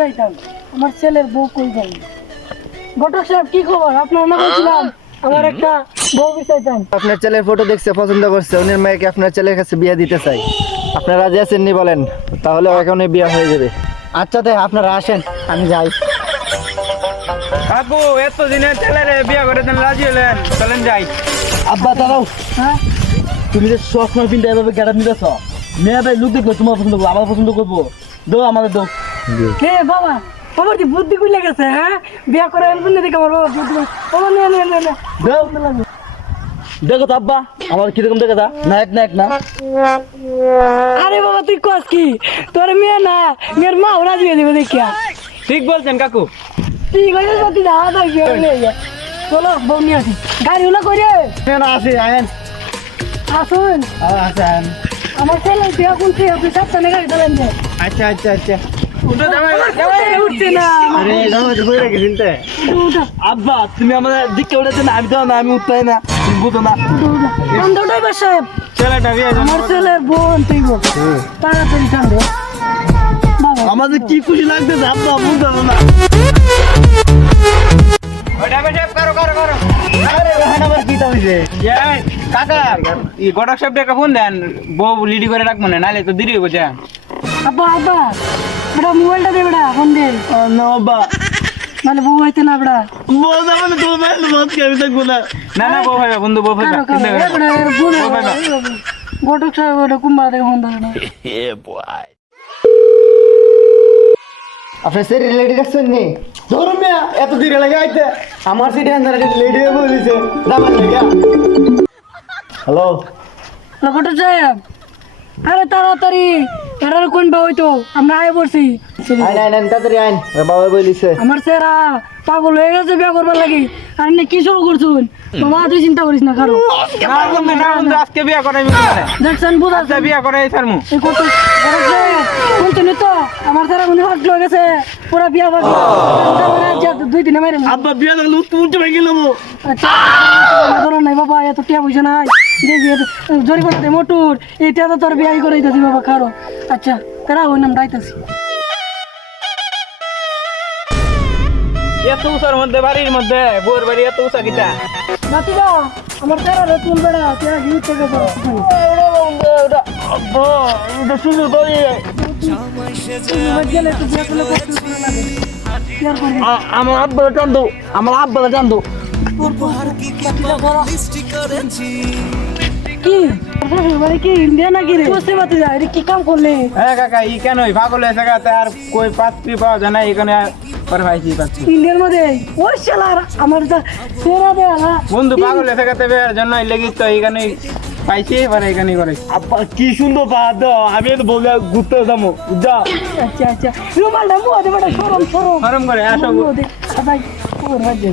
যাইতাম আমার ছেলের বউ কই যাই। ঘটক সাহেব কি খবর? আপনার না বলছিলাম আমার একটা বউ চাইতাম। আপনার ছেলের ফটো দেখছে, পছন্দ করছে, উনি মেয়েকে আপনার ছেলের কাছে বিয়ে দিতে চাই। আপনারা রাজি আছেন নি বলেন, তাহলে এখনই বিয়ে হয়ে যাবে। আচ্ছা দে, আপনারা আসেন, আমি যাই। কাকু এত দিনে ছেলেরে বিয়ে করে দেন, রাজি হলেন, চলেন যাই। আব্বা দাঁড়াও, হ্যাঁ তুমি যে সবসময় পিনটা এভাবে গেটার নিতেছ, মেয়ে ভাই লোক দেখবে তোমার পছন্দ করবো, আমার পছন্দ করবো, দো আমাদের দো। কে বাবা? বাবার কি বুদ্ধি কইলে গেছে? হ্যাঁ বিয়া করে আনবেন না দেখে আমার বাবা বুদ্ধি বাবা নে নে নে নে দাও। দেখো তো আব্বা আমার কিরকম দেখে দা, নায়ক নায়ক না? আরে বাবা তুই কস কি? তোর মেয়ে না, মেয়ের মা ওরা দিয়ে দেবে দেখিয়া। ঠিক বলছেন কাকু। ঠিক আছে সত্যি দাঁড়া থাকবি চলো বউ নিয়ে আসি। গাড়ি হলো করে আসি আয়েন। আসুন। আসেন। আমার ছেলে বিয়া করছে, আপনি সাবধানে গাড়ি চালান যায়। আচ্ছা আচ্ছা আচ্ছা। উঠো জামাই। উঠছে না আরে জামাই তো বলে রেখে দিনতে। উঠা আব্বা তুমি আমাদের দিককে উঠেছে না, আমি তো না, আমি উঠতাই না, তুমি বুঝো না। ড্রাইভার সাহেব ছেলেটা বিয়ে আমার ছেলের বোন তুই বল তাড়াতাড়ি কান্দো বাবা। আমাদের কি খুশি লাগতেছে আব্বা, বুঝতে না। ওটা বেশে করো করো করো। আরে ভাই আমার কি তা হইছে? এই কাকা এই ঘটক সাহেবটা একটা ফোন দেন, বউ লিডি করে রাখবো না, নাহলে তো দেরি হয়ে যায়। আব্বা আব্বা বেটা মোবাইলটা দে বেটা ফোন দে, না আব্বা, মানে বউ হইতে না বেটা। বল না মানে তোমার ভাই বাদ কে আমি থাকবো না। না না বউ ভাইবা বন্ধু বউ ভাইবা। কারো কারো এবারে বোন ঘটক সাহেব ওটা কুম্বা থেকে ফোন ধরে না। আপনার সে রিলেটিভ আসছেন নি? ধরো মিয়া এত দিনে লাগে আইতে, আমার সিটি আন্দার লেডি বলিছে দাবার লাগা। হ্যালো ঘটক সাহেব আরে তাড়াতাড়ি এরা কোন বা হইতো আমরা আয় পড়ছি। আইন আইন আইন, তাড়াতাড়ি আইন, বাবা বলিছে। আমার সেরা পাগল হয়ে গেছে বিয়া করবার লাগি। আর না কি শুরু করছুন বাবা, তুই চিন্তা করিস না কারো। না বন্ধু আজকে বিয়ে করাইবি না। দেখছেন বুঝা আজকে বিয়ে করাই ছাড়মু। এই কত শুনছেন তো আমার সেরা মনে হাত লয়ে গেছে পুরা বিয়া বাকি 2 দিনে মাইরে না। আব্বা বিয়া লাগলো উঠতে ভাই গেলাম। আচ্ছা ধরো নাই বাবা, এত টিয়া পয়সা নাই, জরিমানা দে মোটর এইটা তো তোর বিয়াই করাইতেছি বাবা কারো। আচ্ছা তারা ওই নাম ডাইতেছি। এত উঁচার মধ্যে বাড়ির মধ্যে বউর বাড়ি এত উঁচা কিটা? নাতিরা আমার সেরা রতুন বেড়া তেরা গিয়ে থেকে বড় আব্বা এটা শুনে তো গেলে তো বিয়া করলে কষ্ট লাগে কি আর করবি। আমার আব্বা টান দো, আমার আব্বা টান দো। কি মানে কি ইন্ডিয়া নাকি রে? বুঝতে পারতে যায় রে কি কাম করলে? হ্যাঁ কাকা ই কেন পাগল হয়েছে গাতে আর কই পাত্রী পাওয়া যায় না, এখানে পরে ভাইছি পাত্রী। ইন্ডিয়ার মধ্যে ওই শালার আমার যা সেরা দে না বন্ধু পাগল হয়েছে গাতে বিয়ের জন্য লেগে তো এখানে পাইছি, পরে এখানেই করে। আব্বা কি সুন্দর পাহাড় দাও, আমি তো বলে ঘুরতে যাবো যা। আচ্ছা আচ্ছা রুমালটা মুয়া দে বেটা, সরম সরম গরম করে আসো। মুয়া দে ভাই ওর হাতে